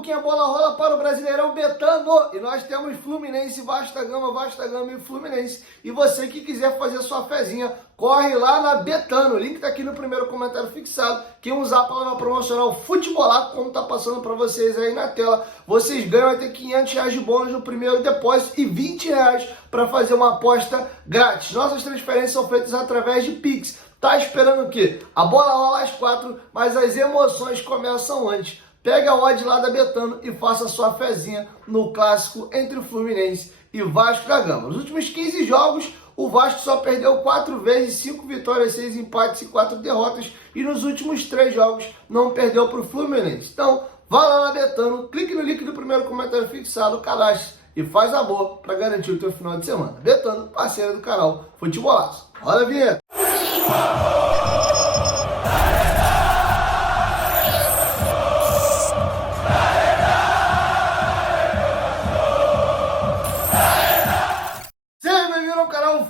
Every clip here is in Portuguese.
pouquinho a bola rola para o Brasileirão Betano. E nós temos Fluminense, Vasta Gama e Fluminense. E você que quiser fazer sua fezinha, corre lá na Betano. O link tá aqui no primeiro comentário fixado. Quem usar a palavra promocional Futebolaco, como tá passando para vocês aí na tela, vocês ganham até R$500 de bônus no primeiro depósito e R$20 para fazer uma aposta grátis. Nossas transferências são feitas através de Pix. Tá esperando o quê? A bola rola às 4, mas as emoções começam antes. Pega a odd lá da Betano e faça sua fezinha no clássico entre o Fluminense e Vasco da Gama. Nos últimos 15 jogos, o Vasco só perdeu 4 vezes, 5 vitórias, 6 empates e 4 derrotas. E nos últimos 3 jogos não perdeu para o Fluminense. Então, vá lá na Betano, clique no link do primeiro comentário fixado, cadastre e faz a boa para garantir o teu final de semana. Betano, parceira do canal Futebolaço. Olha a vinheta!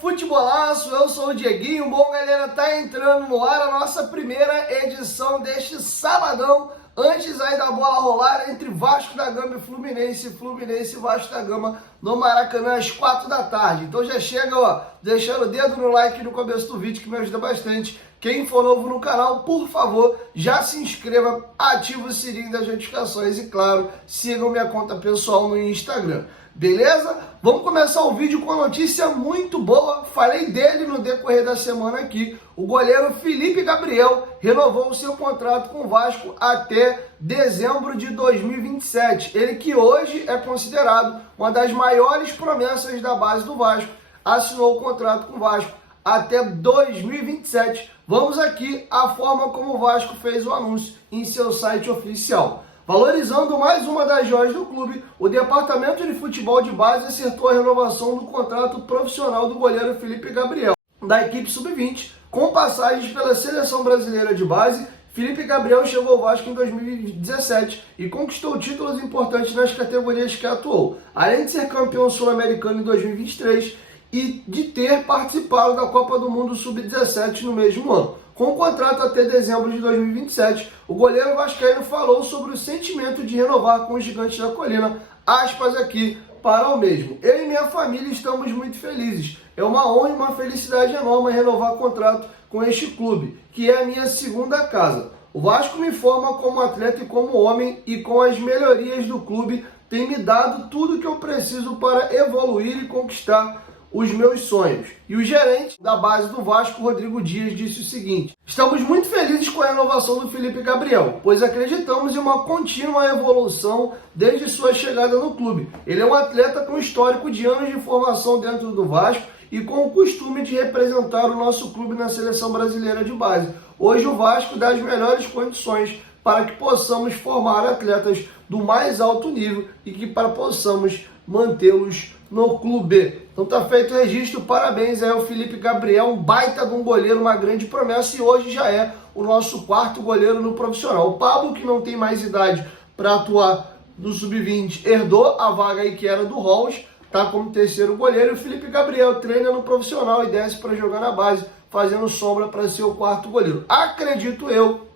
Futebolaço, eu sou o Dieguinho. Bom, galera, tá entrando no ar a nossa primeira edição deste sabadão, antes aí da bola rolar entre Vasco da Gama e Fluminense e Vasco da Gama no Maracanã às 4 da tarde. Então já chega, ó, deixando o dedo no like no começo do vídeo, que me ajuda bastante. Quem for novo no canal, por favor, já se inscreva, ative o sininho das notificações e, claro, sigam minha conta pessoal no Instagram. Beleza? Vamos começar o vídeo com uma notícia muito boa. Falei dele no decorrer da semana aqui. O goleiro Felipe Gabriel renovou o seu contrato com o Vasco até dezembro de 2027. Ele que hoje é considerado uma das maiores promessas da base do Vasco, assinou o contrato com o Vasco até 2027. Vamos aqui a forma como o Vasco fez o anúncio em seu site oficial. Valorizando mais uma das joias do clube, o Departamento de Futebol de Base acertou a renovação do contrato profissional do goleiro Felipe Gabriel, da equipe sub-20, com passagens pela Seleção Brasileira de Base. Felipe Gabriel chegou ao Vasco em 2017 e conquistou títulos importantes nas categorias que atuou, além de ser campeão sul-americano em 2023 e de ter participado da Copa do Mundo Sub-17 no mesmo ano. Com o contrato até dezembro de 2027, o goleiro vascaíno falou sobre o sentimento de renovar com os Gigantes da Colina, aspas aqui para o mesmo. Eu e minha família estamos muito felizes. É uma honra e uma felicidade enorme renovar o contrato com este clube, que é a minha segunda casa. O Vasco me forma como atleta e como homem, e com as melhorias do clube tem me dado tudo o que eu preciso para evoluir e conquistar os meus sonhos. E o gerente da base do Vasco, Rodrigo Dias, disse o seguinte: estamos muito felizes com a renovação do Felipe Gabriel, pois acreditamos em uma contínua evolução desde sua chegada no clube. Ele é um atleta com histórico de anos de formação dentro do Vasco e com o costume de representar o nosso clube na Seleção Brasileira de Base. Hoje o Vasco dá as melhores condições para que possamos formar atletas do mais alto nível e que possamos mantê-los no clube. Então tá feito o registro, parabéns aí ao Felipe Gabriel, um baita de um goleiro, uma grande promessa, e hoje já é o nosso quarto goleiro no profissional. O Pablo, que não tem mais idade para atuar no sub-20, herdou a vaga aí que era do Rolls, tá como terceiro goleiro, e o Felipe Gabriel treina no profissional e desce para jogar na base, fazendo sombra para ser o quarto goleiro. Acredito eu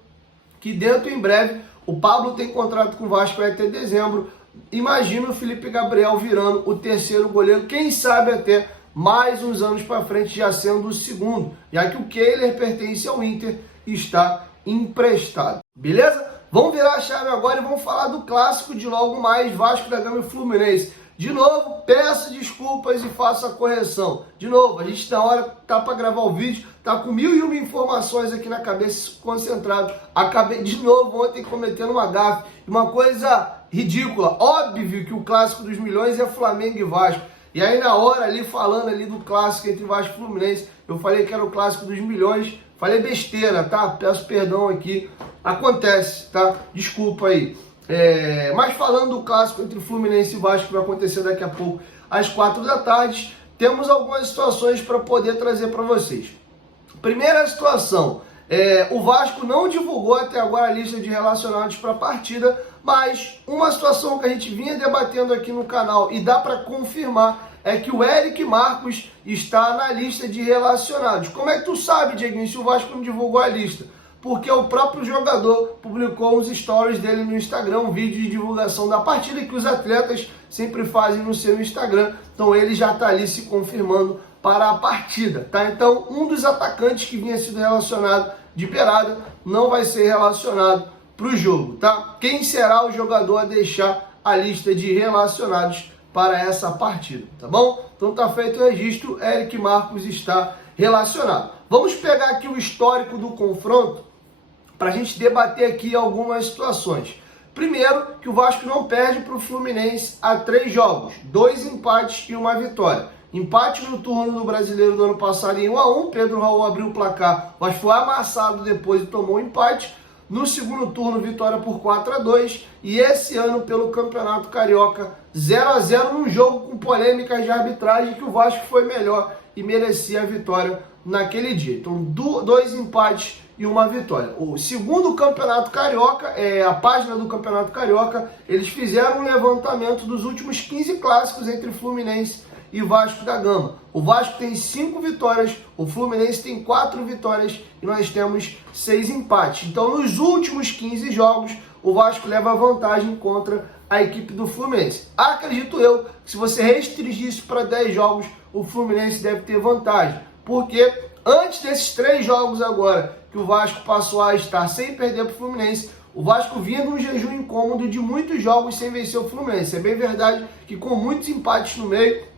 que dentro em breve, o Pablo tem contrato com o Vasco até dezembro. Imagina o Felipe Gabriel virando o terceiro goleiro, quem sabe até mais uns anos para frente já sendo o segundo, já que o Kehler pertence ao Inter e está emprestado. Beleza? Vamos virar a chave agora e vamos falar do clássico de logo mais, Vasco da Gama e Fluminense. De novo, peço desculpas e faço a correção. De novo, a gente na hora tá para gravar o vídeo, tá com 1001 informações aqui na cabeça, concentrado. Acabei de novo ontem cometendo uma gafe, uma coisa ridícula. Óbvio que o clássico dos milhões é Flamengo e Vasco. E aí na hora ali, falando ali do clássico entre Vasco e Fluminense, eu falei que era o clássico dos milhões. Falei besteira, tá? Peço perdão aqui. Acontece, tá? Desculpa aí. Mas falando do clássico entre Fluminense e Vasco, que vai acontecer daqui a pouco às 4 da tarde, temos algumas situações para poder trazer para vocês. Primeira situação, o Vasco não divulgou até agora a lista de relacionados para a partida, mas uma situação que a gente vinha debatendo aqui no canal e dá para confirmar é que o Eric Marcos está na lista de relacionados. Como é que tu sabe, Dieguinho, se o Vasco não divulgou a lista? porque o próprio jogador publicou uns stories dele no Instagram, um vídeo de divulgação da partida que os atletas sempre fazem no seu Instagram. Então ele já está ali se confirmando para a partida, tá? Então um dos atacantes que vinha sido relacionado de beirada não vai ser relacionado para o jogo, tá? Quem será o jogador a deixar a lista de relacionados para essa partida, tá bom? Então tá feito o registro, Eric Marcos está relacionado. Vamos pegar aqui o histórico do confronto para a gente debater aqui algumas situações. Primeiro, que o Vasco não perde para o Fluminense há 3 jogos, 2 empates e 1 vitória. Empate no turno do Brasileiro do ano passado em 1-1, Pedro Raul abriu o placar, mas foi amassado depois e tomou um empate. No segundo turno, vitória por 4-2. E esse ano, pelo Campeonato Carioca, 0-0 num jogo com polêmicas de arbitragem que o Vasco foi melhor e merecia a vitória naquele dia. Então, 2 empates e 1 vitória. O segundo Campeonato Carioca, a página do Campeonato Carioca, eles fizeram um levantamento dos últimos 15 clássicos entre Fluminense e Vasco da Gama. O Vasco tem 5 vitórias, o Fluminense tem 4 vitórias e nós temos 6 empates. Então, nos últimos 15 jogos, o Vasco leva vantagem contra a equipe do Fluminense. Acredito eu que se você restringir isso para 10 jogos, o Fluminense deve ter vantagem. Porque antes desses 3 jogos agora, que o Vasco passou a estar sem perder para o Fluminense, o Vasco vinha num jejum incômodo de muitos jogos sem vencer o Fluminense. É bem verdade que com muitos empates no meio,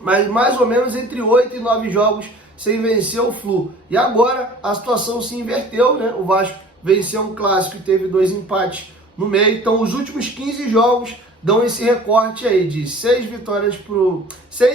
mas mais ou menos entre 8 e 9 jogos sem vencer o Flu. E agora a situação se inverteu, né? O Vasco venceu um clássico e teve 2 empates no meio. Então os últimos 15 jogos dão esse recorte aí de 6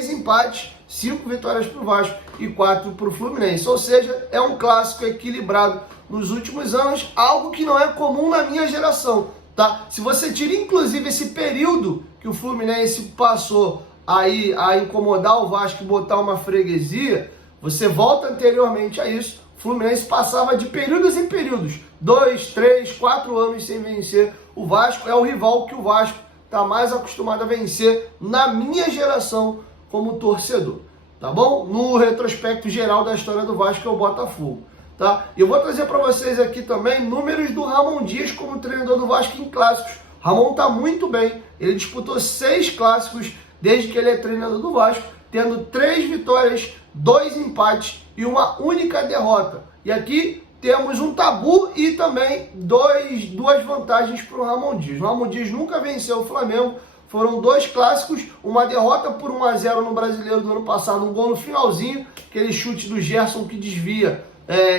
empates, 5 vitórias para o Vasco e 4 para o Fluminense. Ou seja, é um clássico equilibrado nos últimos anos, algo que não é comum na minha geração, tá? Se você tira inclusive esse período que o Fluminense passou aí a incomodar o Vasco e botar uma freguesia, você volta anteriormente a isso, o Fluminense passava de períodos em períodos, 2, 3, 4 anos sem vencer. O Vasco é o rival que o Vasco está mais acostumado a vencer na minha geração como torcedor, tá bom? No retrospecto geral da história do Vasco é o Botafogo, tá? E eu vou trazer para vocês aqui também números do Ramon Dias como treinador do Vasco em clássicos. Ramon está muito bem, ele disputou 6 clássicos desde que ele é treinador do Vasco, tendo 3 vitórias, 2 empates e uma única derrota. E aqui temos um tabu e também 2 vantagens para o Ramon Dias. O Ramon Dias nunca venceu o Flamengo, foram 2 clássicos, uma derrota por 1-0 no Brasileiro do ano passado, um gol no finalzinho, aquele chute do Gerson que desvia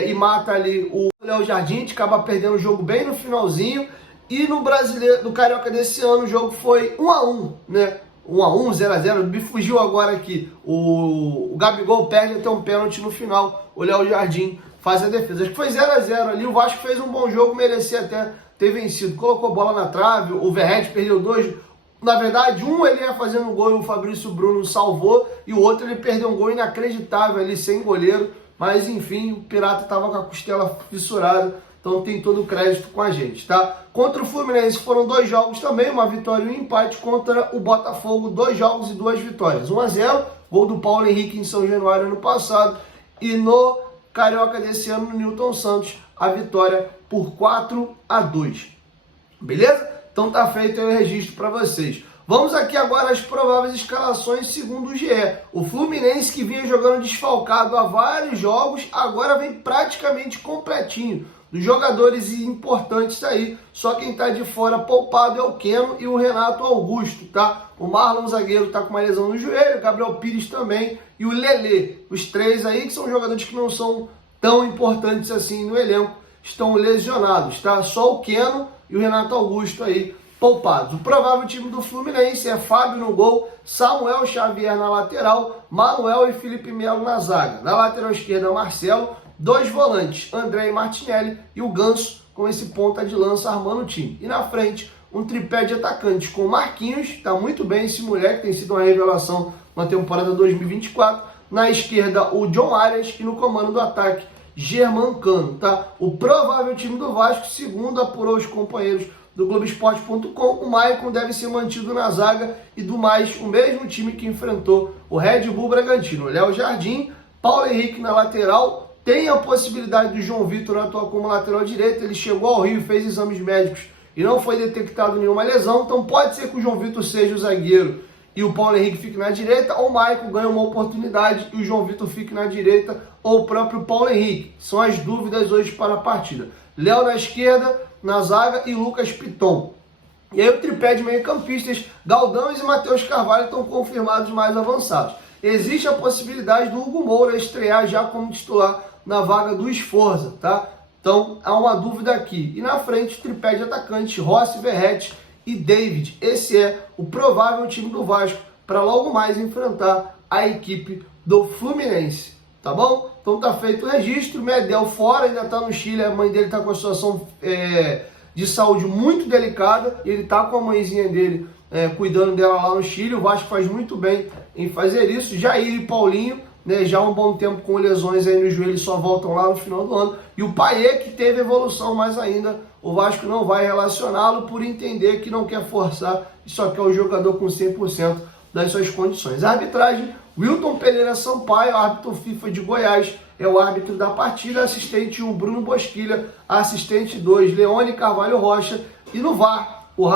e mata ali o Léo Jardim, que acaba perdendo o jogo bem no finalzinho. E no Brasileiro, no Carioca desse ano, o jogo foi 1-1, né? 1-1, 0-0, me fugiu agora aqui. O Gabigol perde até um pênalti no final, o Léo Jardim faz a defesa. Acho que foi 0-0 ali, o Vasco fez um bom jogo, merecia até ter vencido. Colocou bola na trave, o Verratti perdeu 2. Na verdade, um ele ia fazendo um gol e o Fabrício Bruno salvou, e o outro ele perdeu um gol inacreditável ali, sem goleiro. Mas enfim, o Pirata estava com a costela fissurada, então tem todo o crédito com a gente, tá? Contra o Fluminense foram 2 jogos também, uma vitória e um empate. Contra o Botafogo, 2 jogos e 2 vitórias. 1-0, gol do Paulo Henrique em São Januário ano passado. E no Carioca desse ano, no Newton Santos, a vitória por 4-2. Beleza? Então tá feito aí o registro para vocês. Vamos aqui agora às prováveis escalações segundo o GE. O Fluminense, que vinha jogando desfalcado há vários jogos, agora vem praticamente completinho. Dos jogadores importantes aí, só quem tá de fora poupado é o Keno e o Renato Augusto, tá? O Marlon, zagueiro, tá com uma lesão no joelho, o Gabriel Pires também e o Lelê. Os 3 aí, que são jogadores que não são tão importantes assim no elenco, estão lesionados, tá? Só o Keno e o Renato Augusto aí poupados. O provável time do Fluminense é Fábio no gol, Samuel Xavier na lateral, Manuel e Felipe Melo na zaga. Na lateral esquerda, Marcelo, 2 volantes, André e Martinelli, e o Ganso com esse ponta de lança armando o time. E na frente, um tripé de atacantes com Marquinhos, tá muito bem esse moleque, tem sido uma revelação na temporada 2024. Na esquerda, o John Arias, e no comando do ataque, Germancano, tá? O provável time do Vasco, segundo apurou os companheiros do Globoesporte.com, o Maicon deve ser mantido na zaga, e do mais, o mesmo time que enfrentou o Red Bull Bragantino. Léo Jardim, Paulo Henrique na lateral, Tem a possibilidade do João Vitor atuar como lateral direito. Ele chegou ao Rio, fez exames médicos e não foi detectado nenhuma lesão. Então pode ser que o João Vitor seja o zagueiro e o Paulo Henrique fique na direita, ou o Maicon ganhe uma oportunidade e o João Vitor fique na direita, ou o próprio Paulo Henrique. São as dúvidas hoje para a partida. Léo na esquerda, na zaga, e Lucas Piton. E aí o tripé de meio-campistas, Galdães e Matheus Carvalho, estão confirmados mais avançados. Existe a possibilidade do Hugo Moura estrear já como titular na vaga do Sforza, tá? Então há uma dúvida aqui. E na frente, o tripé de atacantes, Rossi, Verratti e David. Esse é o provável time do Vasco para logo mais enfrentar a equipe do Fluminense, tá bom? Então tá feito o registro. Medel fora, ainda tá no Chile, a mãe dele tá com a situação de saúde muito delicada, ele tá com a mãezinha dele cuidando dela lá no Chile. O Vasco faz muito bem em fazer isso. Jair e Paulinho, né, já há um bom tempo com lesões aí no joelho, só voltam lá no final do ano. E o Payet, que teve evolução, mas ainda o Vasco não vai relacioná-lo por entender que não quer forçar e só quer o jogador com 100% das suas condições. A arbitragem, Wilton Pereira Sampaio, árbitro FIFA de Goiás, é o árbitro da partida. Assistente 1, Bruno Bosquilha. Assistente 2, Leone Carvalho Rocha. E no VAR, o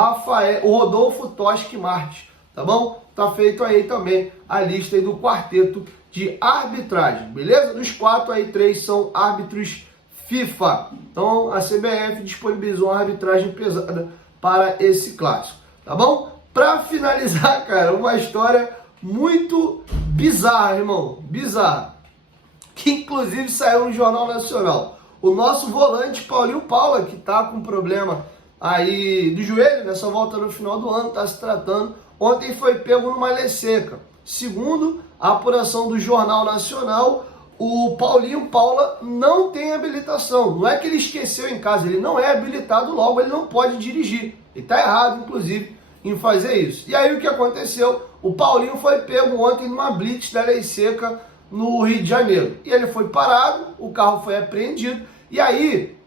Rodolfo Toschi Marques, tá bom? Tá feito aí também a lista aí do quarteto de arbitragem, beleza? Dos 4 aí, 3 são árbitros FIFA. Então a CBF disponibilizou uma arbitragem pesada para esse clássico, tá bom? Para finalizar, cara, uma história muito bizarra, irmão, bizarra, que inclusive saiu no Jornal Nacional. O nosso volante Paulinho Paula, que tá com problema aí do joelho, nessa volta no final do ano, tá se tratando. Ontem foi pego numa lei seca. Segundo a apuração do Jornal Nacional, o Paulinho Paula não tem habilitação. Não é que ele esqueceu em casa, ele não é habilitado, logo ele não pode dirigir. Ele está errado, inclusive, em fazer isso. E aí o que aconteceu? O Paulinho foi pego ontem numa blitz da lei seca no Rio de Janeiro. E ele foi parado, o carro foi apreendido. E aí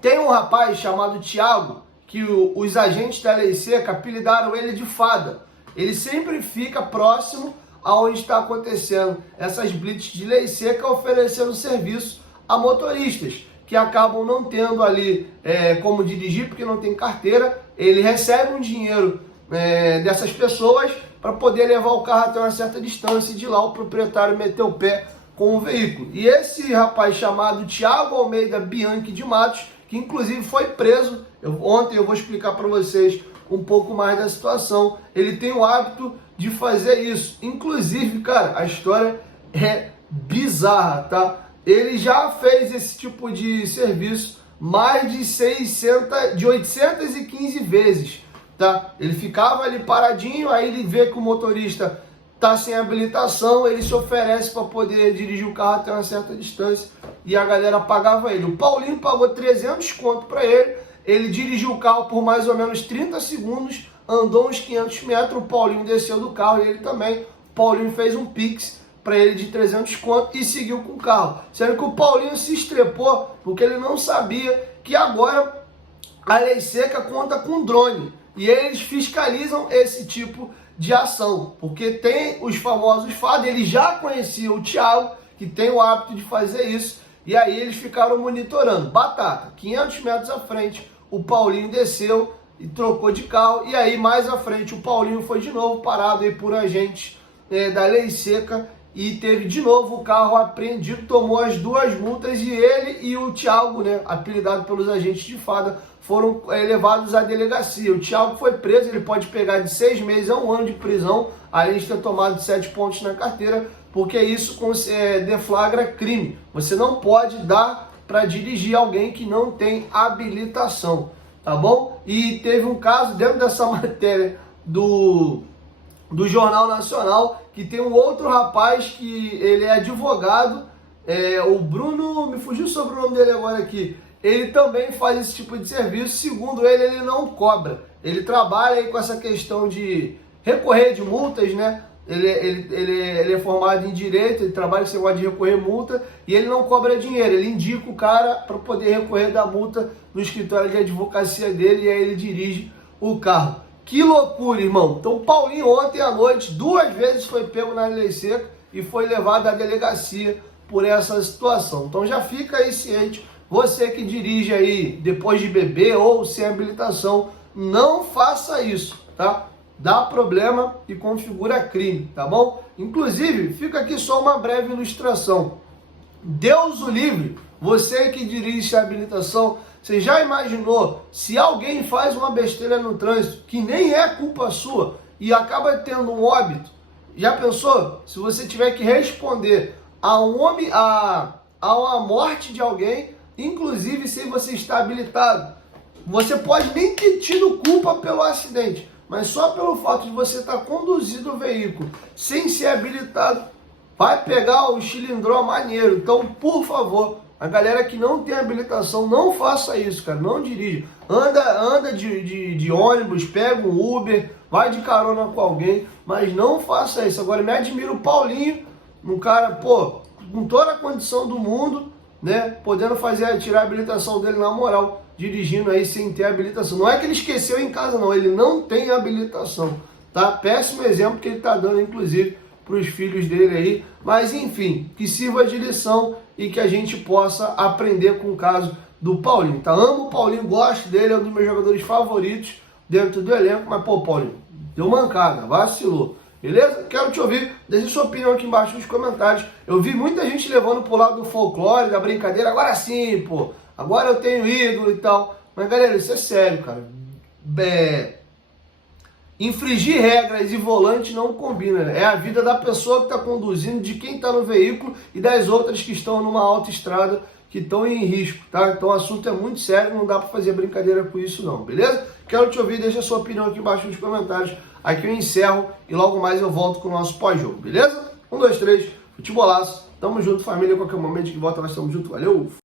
tem um rapaz chamado Thiago, que os agentes da lei seca apelidaram ele de fada. Ele sempre fica próximo aonde está acontecendo essas blitz de lei seca, oferecendo serviço a motoristas que acabam não tendo ali como dirigir porque não tem carteira. Ele recebe um dinheiro dessas pessoas para poder levar o carro até uma certa distância e de lá o proprietário meter o pé com o veículo. E esse rapaz chamado Thiago Almeida Bianchi de Matos, que inclusive foi preso, ontem eu vou explicar para vocês um pouco mais da situação. Ele tem o hábito de fazer isso. Inclusive, cara, a história é bizarra, tá? Ele já fez esse tipo de serviço mais de 815 vezes, tá? Ele ficava ali paradinho, aí ele vê que o motorista tá sem habilitação, ele se oferece para poder dirigir o carro até uma certa distância e a galera pagava ele. O Paulinho pagou 300 conto para ele, ele dirigiu o carro por mais ou menos 30 segundos, andou uns 500 metros, o Paulinho desceu do carro e ele também. O Paulinho fez um pix para ele de 300 conto e seguiu com o carro. Sendo que o Paulinho se estrepou porque ele não sabia que agora a lei seca conta com drone. E eles fiscalizam esse tipo de ação, porque tem os famosos fados. Ele já conhecia o Thiago, que tem o hábito de fazer isso, e aí eles ficaram monitorando. Batata, 500 metros à frente, o Paulinho desceu e trocou de carro, e aí mais à frente o Paulinho foi de novo parado aí por agentes da lei seca e teve de novo o carro apreendido, tomou as 2 multas e ele e o Thiago, né, apelidado pelos agentes de fada, foram levados à delegacia. O Thiago foi preso, ele pode pegar de 6 meses a 1 ano de prisão, além de ter tomado 7 pontos na carteira, porque isso deflagra crime. Você não pode dar para dirigir alguém que não tem habilitação, tá bom? E teve um caso dentro dessa matéria do Jornal Nacional, que tem um outro rapaz que ele é advogado, o Bruno, me fugiu sobre o nome dele agora aqui. Ele também faz esse tipo de serviço. Segundo ele, ele não cobra. Ele trabalha aí com essa questão de recorrer de multas, né? Ele é formado em direito, ele trabalha com esse negócio de recorrer multa e ele não cobra dinheiro. Ele indica o cara para poder recorrer da multa no escritório de advocacia dele e aí ele dirige o carro. Que loucura, irmão. Então o Paulinho ontem à noite 2 vezes foi pego na lei seca e foi levado à delegacia por essa situação. Então já fica aí ciente, você que dirige aí depois de beber ou sem habilitação, não faça isso, tá? Dá problema e configura crime, tá bom? Inclusive, fica aqui só uma breve ilustração. Deus o livre, você que dirige sem habilitação, você já imaginou se alguém faz uma besteira no trânsito que nem é culpa sua e acaba tendo um óbito? Já pensou? Se você tiver que responder a uma morte de alguém, inclusive sem você estar habilitado, você pode nem ter tido culpa pelo acidente, mas só pelo fato de você estar conduzindo o veículo sem ser habilitado, vai pegar o cilindrão maneiro. Então, por favor, a galera que não tem habilitação, não faça isso, cara. Não dirija. Anda de ônibus, pega um Uber, vai de carona com alguém, mas não faça isso. Agora, me admira o Paulinho, um cara, pô, com toda a condição do mundo, né, podendo tirar a habilitação dele na moral, dirigindo aí sem ter habilitação. Não é que ele esqueceu em casa, não. Ele não tem habilitação, tá? Péssimo exemplo que ele tá dando, inclusive, para os filhos dele aí. Mas, enfim, que sirva de lição e que a gente possa aprender com o caso do Paulinho, tá? Amo o Paulinho, gosto dele, é um dos meus jogadores favoritos dentro do elenco. Mas, pô, Paulinho, deu mancada, vacilou. Beleza? Quero te ouvir, deixe sua opinião aqui embaixo nos comentários. Eu vi muita gente levando pro lado do folclore, da brincadeira. Agora sim, pô, agora eu tenho ídolo e tal. Mas, galera, isso é sério, cara. Infringir regras e volante não combina, né? É a vida da pessoa que está conduzindo, de quem está no veículo e das outras que estão numa autoestrada, que estão em risco, tá? Então o assunto é muito sério, não dá para fazer brincadeira com isso não, beleza? Quero te ouvir, deixa a sua opinião aqui embaixo nos comentários. Aqui eu encerro e logo mais eu volto com o nosso pós-jogo, beleza? 1, 2, 3, futebolaço. Tamo junto, família, a qualquer momento que volta nós estamos juntos. Valeu!